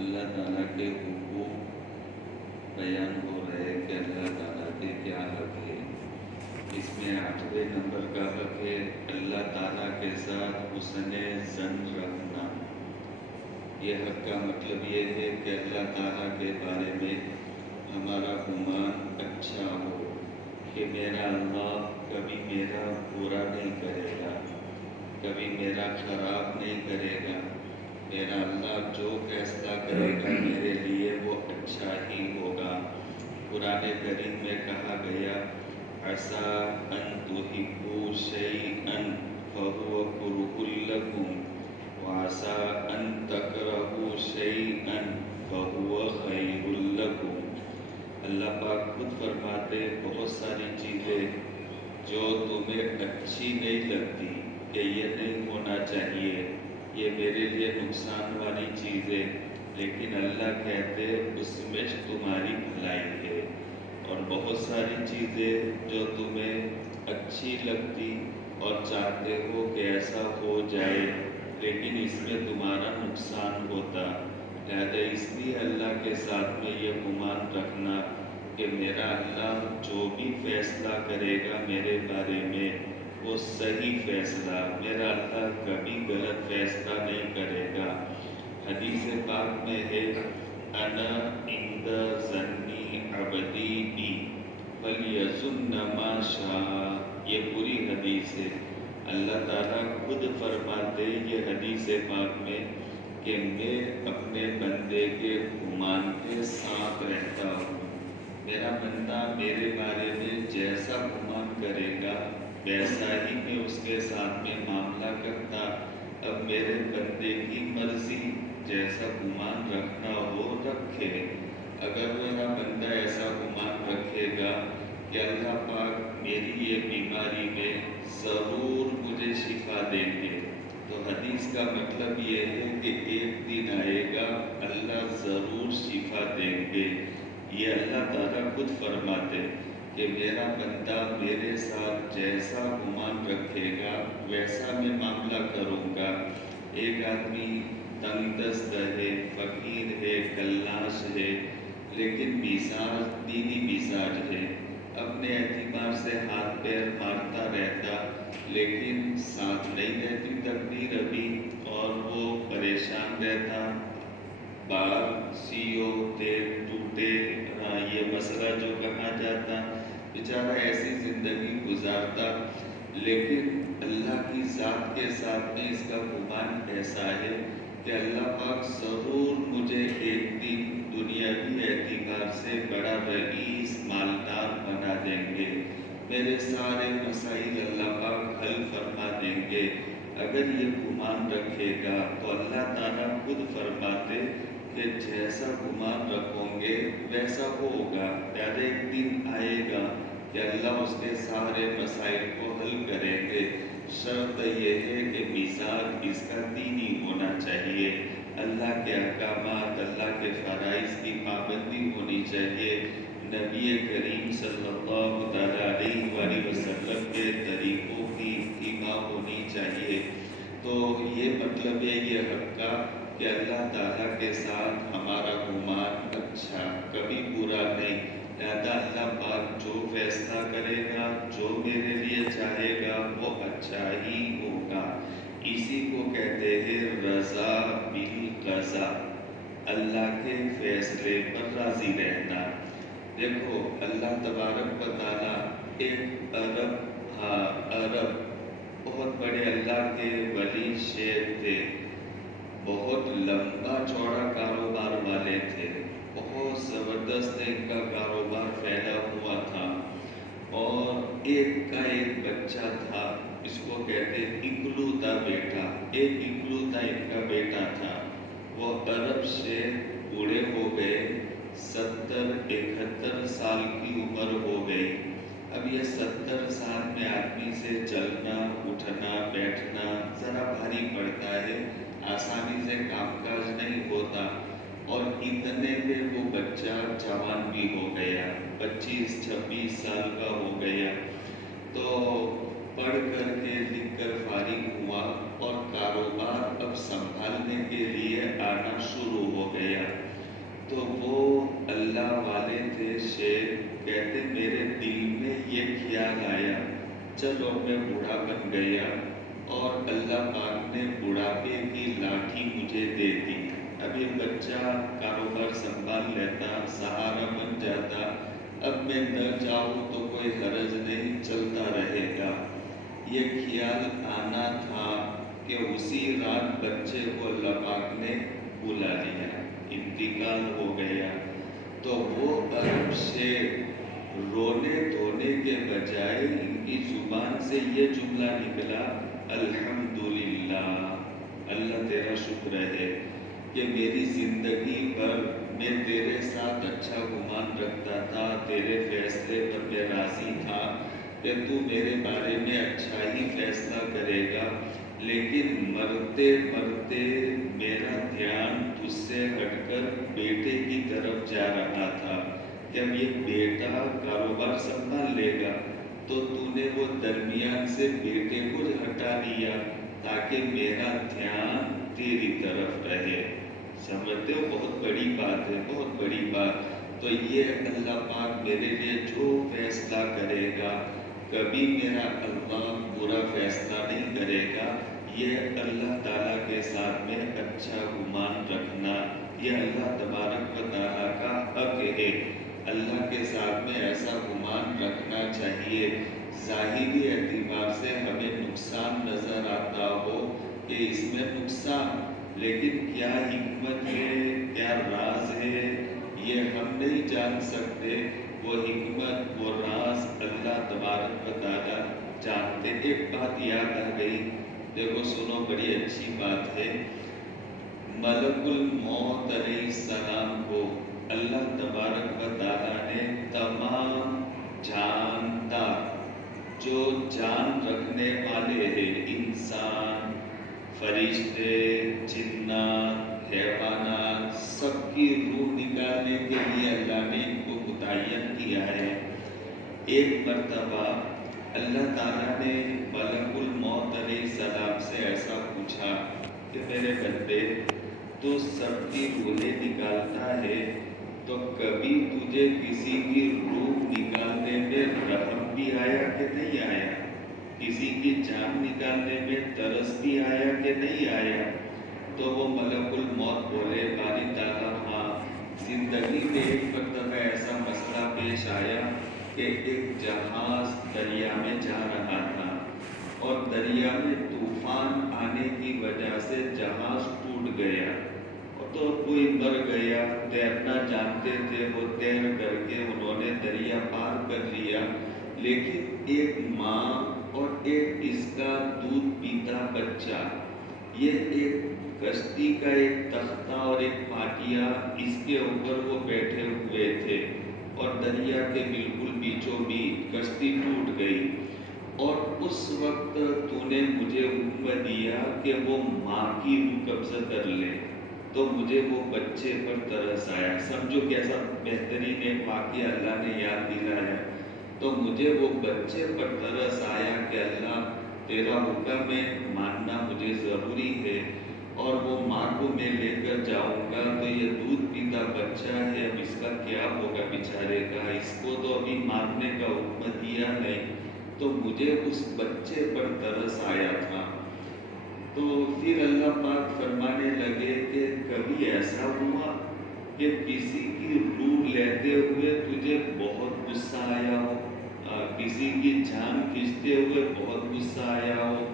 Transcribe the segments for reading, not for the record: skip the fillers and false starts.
اللہ تعالیٰ کے حقوق بیان ہو رہے کہ اللہ تعالیٰ کے کیا حق ہے۔ اس میں 8ویں نمبر کا حق ہے اللہ تعالیٰ کے ساتھ حسن ظن رکھنا۔ یہ حق کا مطلب یہ ہے کہ اللہ تعالیٰ کے بارے میں ہمارا گمان اچھا ہو کہ میرا اللہ کبھی میرا برا نہیں کرے گا، کبھی میرا خراب نہیں کرے گا۔ میرا اللہ جو فیصلہ کرے گا میرے لیے وہ اچھا ہی ہوگا۔ قرآن کریم میں کہا گیا عَسَىٰ أَن تُحِبُّوا شَيْئًا فَهُوَ كُرْهٌ لَكُمْ وَعَسَىٰ أَن تَكْرَهُوا شَيْئًا فَهُوَ خَيْرٌ لَكُمْ۔ اللہ پاک خود فرماتے بہت ساری چیزیں جو تمہیں اچھی نہیں لگتی کہ یہ نہیں ہونا چاہیے، یہ میرے لیے نقصان والی چیز ہے، لیکن اللہ کہتے اس میں تمہاری بھلائی ہے۔ اور بہت ساری چیزیں جو تمہیں اچھی لگتی اور چاہتے ہو کہ ایسا ہو جائے، لیکن اس میں تمہارا نقصان ہوتا، لہذا اس لیے اللہ کے ساتھ میں یہ گمان رکھنا کہ میرا اللہ جو بھی فیصلہ کرے گا میرے بارے میں وہ صحیح فیصلہ، میرا اللہ کبھی غلط فیصلہ نہیں کرے گا۔ حدیث پاک میں ہے انا عند ظنی عبدی بی فلیظن ما شاء، یہ پوری حدیث ہے۔ اللہ تعالیٰ خود فرماتے یہ حدیث پاک میں کہ میں اپنے بندے کے گمان کے ساتھ رہتا ہوں، میرا بندہ میرے بارے میں جیسا گمان کرے گا ویسا ہی میں اس کے ساتھ میں معاملہ کرتا۔ اب میرے بندے کی مرضی، جیسا گمان رکھنا ہو رکھے۔ اگر میرا بندہ ایسا گمان رکھے گا کہ اللہ پاک میری یہ بیماری میں ضرور مجھے شفا دیں گے، تو حدیث کا مطلب یہ ہے کہ ایک دن آئے گا اللہ ضرور شفا دیں گے۔ یہ اللہ تعالیٰ خود فرماتے کہ میرا بندہ میرے ساتھ جیسا گمان رکھے گا ویسا میں معاملہ کروں گا۔ ایک آدمی تنگ دست ہے، فقیر ہے، کلاش ہے، لیکن مزاج دینی مزاج ہے، اپنے اعتبار سے ہاتھ پیر مارتا رہتا، لیکن ساتھ نہیں رہتی تقدیر ابھی، اور وہ پریشان رہتا، بال سیو تیل ٹوٹے، یہ مسئلہ جو کہا جاتا، بیچارہ ایسی زندگی گزارتا، لیکن اللہ کی ذات کے ساتھ میں اس کا گمان ایسا ہے کہ اللہ پاک ضرور مجھے ایک دن دنیاوی اعتبار سے بڑا رئیس مالدار بنا دیں گے، میرے سارے مسائل اللہ پاک حل فرما دیں گے۔ اگر یہ گمان رکھے گا تو اللہ تعالیٰ خود فرماتے کہ جیسا گمان رکھو گے ویسا ہوگا، یاد ایک دن آئے گا کہ اللہ اس کے سارے مسائل کو حل کریں گے۔ شرط یہ ہے کہ مزاج اس کا دینی ہونا چاہیے، اللہ کے احکامات، اللہ کے فرائض کی پابندی ہونی چاہیے، نبی کریم صلی اللہ علیہ وآلہ وسلم کے طریقوں کی اتباع ہونی چاہیے۔ تو یہ مطلب ہے یہ حق کا کہ اللہ تعالیٰ کے ساتھ ہمارا گمان اچھا، کبھی برا نہیں، لہذا اللہ پاک جو فیصلہ کرے گا، جو میرے لیے چاہے گا وہ اچھا ہی ہوگا۔ اسی کو کہتے ہیں رضا بالقضاء، اللہ کے فیصلے پر راضی رہنا۔ دیکھو اللہ تبارک و تعالیٰ ایک عرب بہت بڑے اللہ کے ولی شیخ تھے، بہت لمبا چوڑا کاروبار والے تھے، بہت زبردست ان کا کاروبار پھیلا ہوا تھا، اور ایک کا ایک بچہ تھا، اس کو کہتے اکلوتا بیٹا، ایک اکلوتا ان کا بیٹا تھا۔ وہ عرب سے بوڑھے ہو گئے، 70-71 سال کی عمر ہو گئی۔ اب یہ 70 سال میں آدمی سے چلنا اٹھنا بیٹھنا ذرا بھاری پڑتا ہے، آسانی سے کام کاج نہیں ہوتا، اور اتنے میں وہ بچہ جوان بھی ہو گیا، 25-26 سال کا ہو گیا، تو پڑھ کر کے لکھ کر فارغ ہوا، اور کاروبار اب سنبھالنے کے لیے آنا شروع ہو گیا۔ تو وہ اللہ والے تھے شیخ، کہتے میرے دل میں یہ خیال آیا، چلو میں بوڑھا بن گیا اور اللہ پاک نے بڑھاپے کی لاٹھی مجھے دے دی، ابھی بچہ کاروبار سنبھال لیتا، سہارا بن جاتا، اب میں نہ چاہوں تو کوئی حرج نہیں، چلتا رہے گا۔ یہ خیال آنا تھا کہ اسی رات بچے کو اللہ پاک نے بلا لیا، انتقال ہو گیا۔ تو وہ عرب شیخ رونے دھونے کے بجائے ان کی زبان سے یہ جملہ نکلا، الحمدللہ، اللہ تیرا شکر ہے کہ میری زندگی بھر میں تیرے ساتھ اچھا گمان رکھتا تھا، تیرے فیصلے پر میں راضی تھا کہ تو میرے بارے میں اچھا ہی فیصلہ کرے گا، لیکن مرتے مرتے میرا دھیان تجھ سے ہٹ کر بیٹے کی طرف جا رہا تھا کہ اب یہ بیٹا کاروبار سنبھال لے گا، تو تو نے وہ درمیان سے بیٹے کو ہٹا دیا تاکہ میرا دھیان تیری طرف رہے۔ سمجھتے ہو؟ بہت بڑی بات ہے، بہت بڑی بات۔ تو یہ اللہ پاک میرے لیے جو فیصلہ کرے گا، کبھی میرا اللہ برا فیصلہ نہیں کرے گا۔ یہ اللہ تعالیٰ کے ساتھ میں اچھا گمان رکھنا، یہ اللہ تبارک و تعالیٰ کا حق ہے۔ اللہ کے ساتھ میں ایسا گمان رکھنا چاہیے، ظاہری اعتبار سے ہمیں نقصان نظر آتا ہو کہ اس میں نقصان، لیکن کیا حکمت ہے، کیا راز ہے، یہ ہم نہیں جان سکتے۔ وہ حکمت، وہ راز اللہ تبارک و تعالیٰ جانتے۔ ایک بات یاد آ گئی، دیکھو سنو، بڑی اچھی بات ہے۔ ملک الموت علیہ السلام کو اللہ تبارک و تعالیٰ نے تمام جاندار جو جان رکھنے والے ہیں، انسان، فرشتے، جنات، حیوانات، سب کی روح نکالنے کے لیے اللہ نے ان کو متعین کیا ہے۔ ایک مرتبہ اللہ تعالیٰ نے ملک الموت علیہ السلام سے ایسا پوچھا کہ میرے بندے، تو سب کی روحیں نکالتا ہے، تو کبھی تجھے کسی کی روح نکالنے میں رحم بھی آیا کہ نہیں آیا؟ کسی کی جان نکالنے میں ترس بھی آیا کہ نہیں آیا؟ تو وہ ملک الموت بولے، باری تعالیٰ ہاں، زندگی میں ایک مرتبہ ایسا مسئلہ پیش آیا کہ ایک جہاز دریا میں جا رہا تھا اور دریا میں طوفان آنے کی وجہ سے جہاز ٹوٹ گیا، تو کوئی مر گیا، تیرنا جانتے تھے وہ تیر کر کے انہوں نے دریا پار کر لیا، لیکن ایک ماں اور ایک اس کا دودھ پیتا بچہ، یہ ایک کشتی کا ایک تختہ اور ایک پاٹیا، اس کے اوپر وہ بیٹھے ہوئے تھے اور دریا کے بالکل بیچوں بیچ کشتی ٹوٹ گئی۔ اور اس وقت تو نے مجھے حکم دیا کہ وہ ماں کی روح قبضہ کر لے، تو مجھے وہ بچے پر ترس آیا۔ سمجھو کیسا بہترین ایک واقعہ اللہ نے یاد دلایا۔ تو مجھے وہ بچے پر ترس آیا کہ اللہ تیرا حکم ہے، ماننا مجھے ضروری ہے، اور وہ ماں کو میں لے کر جاؤں گا تو یہ دودھ پیتا بچہ ہے، اب اس کا کیا ہوگا بیچارے کا، اس کو تو ابھی مارنے کا حکم دیا نہیں۔ تو مجھے اس بچے پر ترس آیا تھا۔ تو پھر اللہ پاک فرمانے لگے کہ کبھی ایسا ہوا کہ کسی کی روح لیتے ہوئے تجھے بہت غصہ آیا ہو، کسی کی جان کھینچتے ہوئے بہت غصہ آیا ہو؟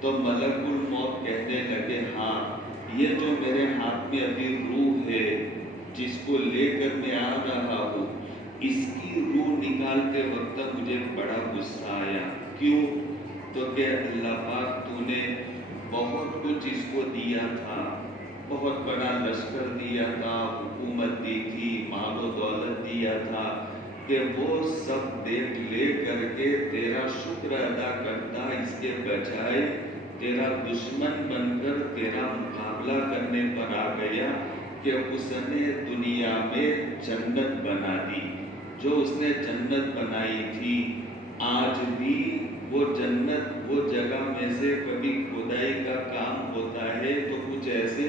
تو ملک الموت کہنے لگے، ہاں، یہ جو میرے ہاتھ میں ابھی روح ہے جس کو لے کر میں آ رہا ہوں، اس کی روح نکالتے وقت مجھے بڑا غصہ آیا۔ کیوں؟ تو کہ اللہ پاک تو نے بہت کچھ اس کو دیا تھا، بہت بڑا لشکر دیا تھا، حکومت دی تھی، مال و دولت دیا تھا، کہ وہ سب دیکھ لے کر کے تیرا شکر ادا کرتا، اس کے بجائے تیرا دشمن بن کر تیرا مقابلہ کرنے پر آ گیا کہ اس نے دنیا میں جنت بنا دی۔ جو اس نے جنت بنائی تھی، آج بھی وہ جنت وہ جگہ میں سے کبھی کھدائی کا کام ہوتا ہے تو کچھ ایسے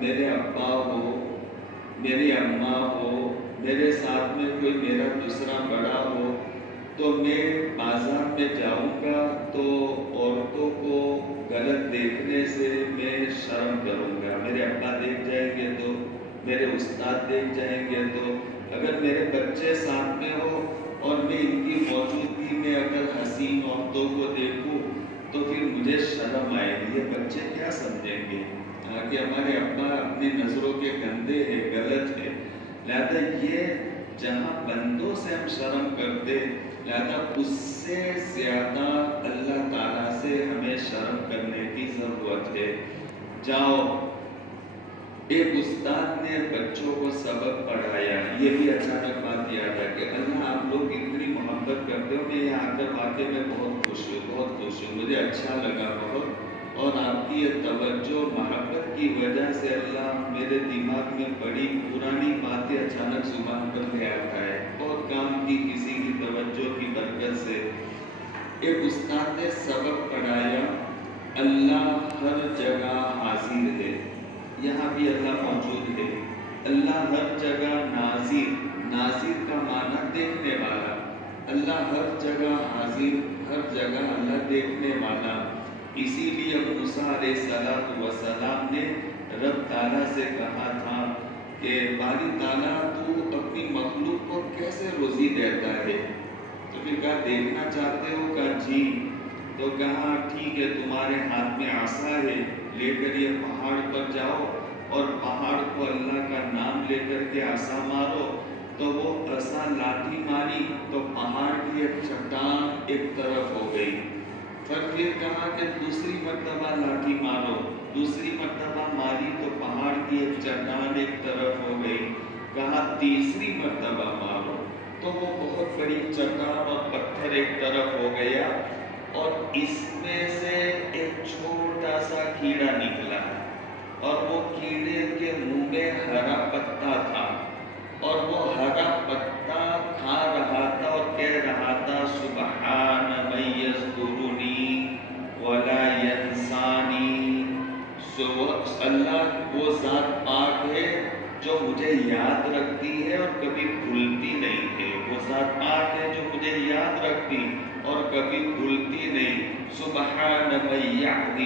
میرے ابا ہو، میری اماں ہو، میرے ساتھ میں کوئی میرا دوسرا بڑا ہو، تو میں بازار میں جاؤں گا تو عورتوں کو غلط دیکھنے سے میں شرم کروں گا. میرے ابا دیکھ جائیں گے تو، میرے استاد دیکھ جائیں گے تو، اگر میرے بچے ساتھ میں ہو اور میں ان کی موجودگی میں اگر حسین عورتوں کو دیکھوں تو پھر مجھے شرم آئے گی. یہ بچے کیا سمجھیں گے کہ ہمارے ابا اپنی نظروں کے گندے ہیں، غلط ہے. لہذا یہ جہاں بندوں سے ہم شرم کرتے، لہذا اس سے زیادہ اللہ تعالیٰ سے ہمیں شرم کرنے کی ضرورت ہے. جاؤ، ایک استاد نے بچوں کو سبق پڑھایا، یہ بھی اچانک بات یاد ہے کہ اللہ آپ لوگ اتنی محبت کرتے ہو کہ یہ آ کر واقعی میں بہت خوش ہوں، بہت خوش ہوں، مجھے اچھا لگا بہت. اور آپ کی یہ توجہ محبت کی وجہ سے اللہ میرے دماغ میں بڑی پرانی باتیں اچانک زبان پر لے آتا ہے، بہت کام کی کسی کی توجہ کی برکت سے. ایک استاد نے سبق پڑھایا، اللہ ہر جگہ حاضر ہے. یہاں بھی اللہ موجود ہے. اللہ ہر جگہ ناظر، ناظر کا معنی دیکھنے والا. اللہ ہر جگہ حاضر، ہر جگہ اللہ دیکھنے والا. اسی لیے موسیٰ علیہ السلام نے رب تعالیٰ سے کہا تھا کہ باری تعالیٰ تو اپنی مخلوق کو کیسے روزی دیتا ہے؟ تو پھر کہا دیکھنا چاہتے ہو؟ کہا جی. تو کہا ٹھیک ہے، تمہارے ہاتھ میں عصا ہے، لے کر یہ پہاڑ پر جاؤ اور پہاڑ کو اللہ کا نام لے کر کے عصا مارو. تو وہ عصا لاٹھی ماری تو پہاڑ کی ایک چٹان ایک طرف ہو گئی. پھر کہا کہ دوسری مرتبہ لاٹھی مارو، دوسری مرتبہ ماری تو پہاڑ کی ایک چٹان ایک طرف ہو گئی. کہا تیسری مرتبہ مارو تو وہ بہت بڑی چٹان اور پتھر ایک طرف ہو گیا، اور اس میں سے ایک چھوٹا سا کیڑا نکلا، اور وہ کیڑے کے منہ میں ہرا پتا تھا، اور وہ ہرا پتا کھا رہا تھا اور کہہ رہا تھا سبحان من یذکرنی ولا ینسانی. اللہ وہ ذات پاک ہے جو مجھے یاد رکھتی ہے اور کبھی بھولتی نہیں ہے. وہ ذات پاک ہے جو مجھے یاد رکھتی اور کبھی بھولتی نہیں. سبحان من یعرف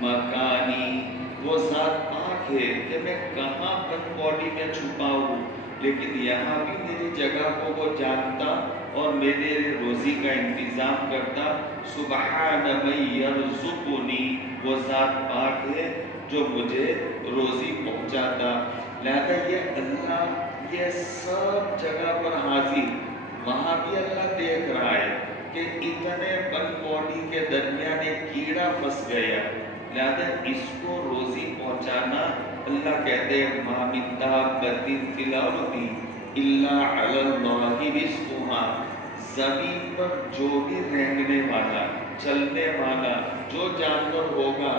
مکانی. وہ ذات پاک ہے کہ میں کہاں بند باڈی میں چھپا ہوں، لیکن یہاں بھی میری جگہ کو وہ جانتا اور میرے روزی کا انتظام کرتا. سبحان من یرزقنی. وہ ذات پاک ہے جو مجھے روزی پہنچاتا. لہذا یہ اللہ یہ سب جگہ پر حاضر. وہاں بھی اللہ دیکھ رہا ہے کہ اتنے بند باڈی کے درمیان ایک کیڑا پھنس گیا، لہذا اس کو روزی پہنچانا. اللہ کہتے ہیں ما من دابۃ فی الارض الا علی اللہ رزقها. زمین پر جو بھی رہنے والا، چلنے والا جو جانور ہوگا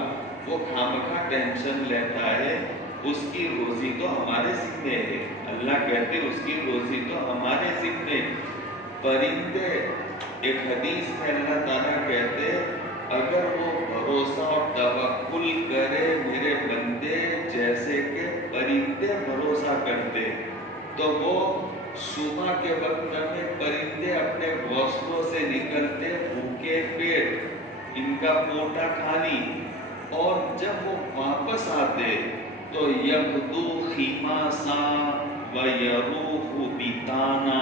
وہ خامخواہ ٹینشن لیتا ہے، اس کی روزی تو ہمارے ذمے ہے. اللہ کہتے اس کی روزی تو ہمارے ذمے. پرندے، ایک حدیث میں اللہ تعالیٰ کہتے اگر وہ بھروسہ اور توکل کرے میرے بندے جیسے کہ پرندے بھروسہ کرتے، تو وہ صبح کے وقت میں پرندے اپنے گھونسلوں سے نکلتے بھوکے پیٹ، ان کا پوٹا خالی، اور جب وہ واپس آتے تو یغدو خماسا ویروح بطانا،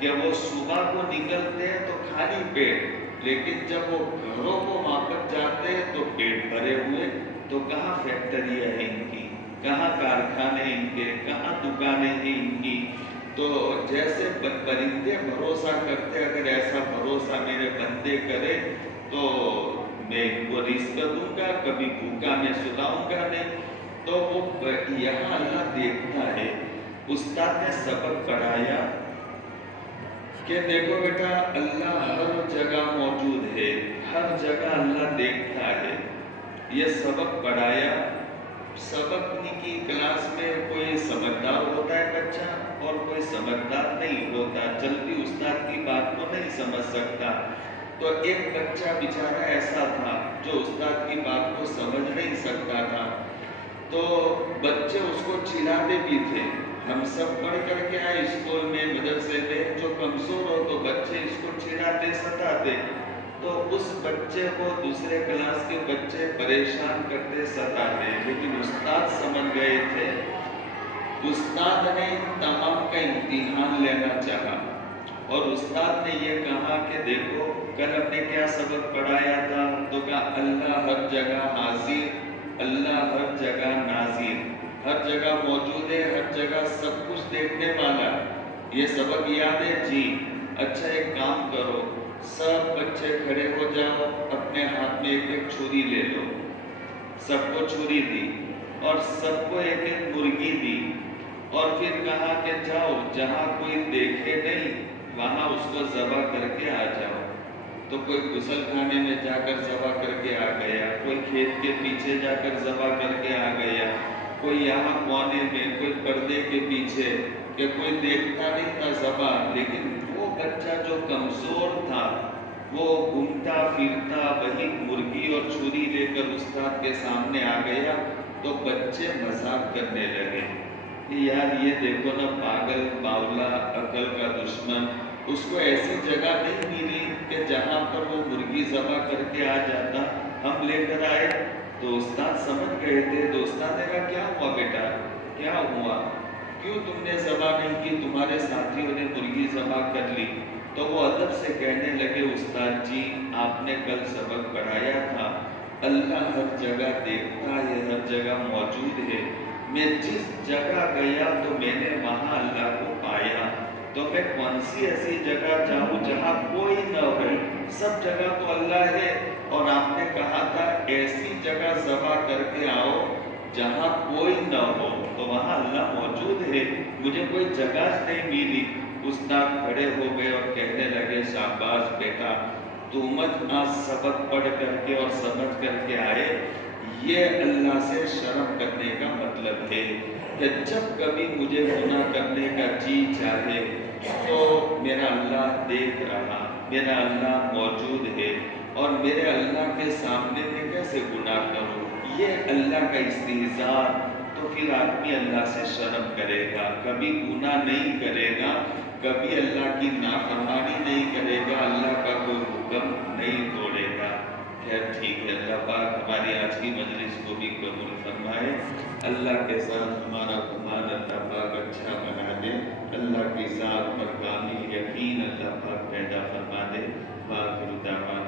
کہ وہ صبح کو نکلتے تو خالی پیٹ، لیکن جب وہ گھروں کو واپس جاتے تو پیٹ بھرے ہوئے. تو کہاں فیکٹریاں ہیں ان کی، کہاں کارخانے ان کے، کہاں دکانیں ہیں ان کی. تو جیسے پرندے بھروسہ کرتے، اگر ایسا بھروسہ میرے بندے کرے تو میں ان کو رزق دوں گا، کبھی بھوکا میں سلاؤں گا نہیں. تو وہ یہاں اللہ دیکھتا ہے. استاد نے سبق پڑھایا کہ دیکھو بیٹا اللہ ہر جگہ موجود ہے، ہر جگہ اللہ دیکھتا ہے. یہ سبق پڑھایا. سبق کی کلاس میں کوئی سمجھدار ہوتا ہے بچہ اور کوئی سمجھدار نہیں ہوتا، جلدی استاد کی بات کو نہیں سمجھ سکتا. تو ایک بچہ بیچارہ ایسا تھا جو استاد کی بات کو سمجھ نہیں سکتا تھا. تو بچے اس کو چڑھاتے بھی تھے. ہم سب پڑھ کر کے آئے اسکول میں مدرسے میں, جو کمزور ہو تو بچے اس کو چڑھاتے ستاتے, تو اس بچے کو دوسرے کلاس کے بچے پریشان کرتے ستاتے, لیکن استاد سمجھ گئے تھے. استاد نے تمام کا امتحان لینا چاہا اور استاد نے یہ کہا کہ دیکھو کل ہم نے کیا سبق پڑھایا تھا, تو کہا اللہ ہر جگہ حاضر, اللہ ہر جگہ ناظر, ہر جگہ موجود ہے, ہر جگہ سب کچھ دیکھنے والا. یہ سبق یاد ہے جی؟ اچھا ایک کام کرو, سب بچے کھڑے ہو جاؤ, اپنے ہاتھ میں ایک ایک چھری لے لو. سب کو چھری دی اور سب کو ایک ایک مرغی دی, اور پھر کہا کہ جاؤ جہاں کوئی دیکھے نہیں وہاں اس کو ذبح کر کے آ جاؤ. تو کوئی غسل خانے میں جا کر ذبح کر کے آ گیا, کوئی کھیت کے پیچھے جا کر ذبح کر کے آ گیا, کوئی یہاں کونے میں, کوئی پردے کے پیچھے, کہ کوئی دیکھتا نہیں تھا ذبح. لیکن وہ بچہ جو کمزور تھا وہ گھومتا پھرتا وہی مرغی اور چھری لے کر استاد کے سامنے آ گیا. تو بچے مذاق کرنے لگے کہ یار یہ دیکھو نا پاگل باولا عقل کا دشمن, اس کو ایسی جگہ نہیں ملی کہ جہاں پر وہ مرغی ذبح کر کے آ جاتا, ہم لے کر آئے. تو استاد سمجھ گئے تھے. تو استاد نے کہا کیا ہوا بیٹا, کیا ہوا, کیوں تم نے ذبح نہیں کی, تمہارے ساتھیوں نے مرغی ذبح کر لی. تو وہ ادب سے کہنے لگے استاد جی آپ نے کل سبق پڑھایا تھا اللہ ہر جگہ دیکھتا ہے, ہر جگہ موجود ہے. میں جس جگہ گیا تو میں نے وہاں اللہ کو پایا, تو میں کون سی ایسی جگہ جاؤں جہاں کوئی نہ ہو, سب جگہ تو اللہ ہے. اور آپ نے کہا تھا ایسی جگہ ذبح کر کے آؤ جہاں کوئی نہ ہو, تو وہاں اللہ موجود ہے, مجھے کوئی جگہ نہیں ملی. استاد کھڑے ہو گئے اور کہنے لگے شاباش بیٹا, تم آج سبق پڑھ کر کے اور سمجھ کر کے آئے. یہ اللہ سے شرم کرنے کا مطلب ہے کہ جب کبھی مجھے گناہ کرنے کا جی چاہے تو میرا اللہ دیکھ رہا, میرا اللہ موجود ہے, اور میرے اللہ کے سامنے میں کیسے گناہ کروں. یہ اللہ کا استحضار. تو پھر آدمی اللہ سے شرم کرے گا, کبھی گناہ نہیں کرے گا, کبھی اللہ کی نافرمانی نہیں کرے گا, اللہ کا کوئی حکم نہیں توڑے گا. خیر ٹھیک ہے, اللہ پاک ہماری آج کی مجلس کو بھی قبول فرمائے. اللہ کے ساتھ ہمارا گمان اللہ پاک اچھا بنا دے, اللہ کی ذات پر کامل یقین اللہ پاک پیدا فرما دے. آخر دعوانا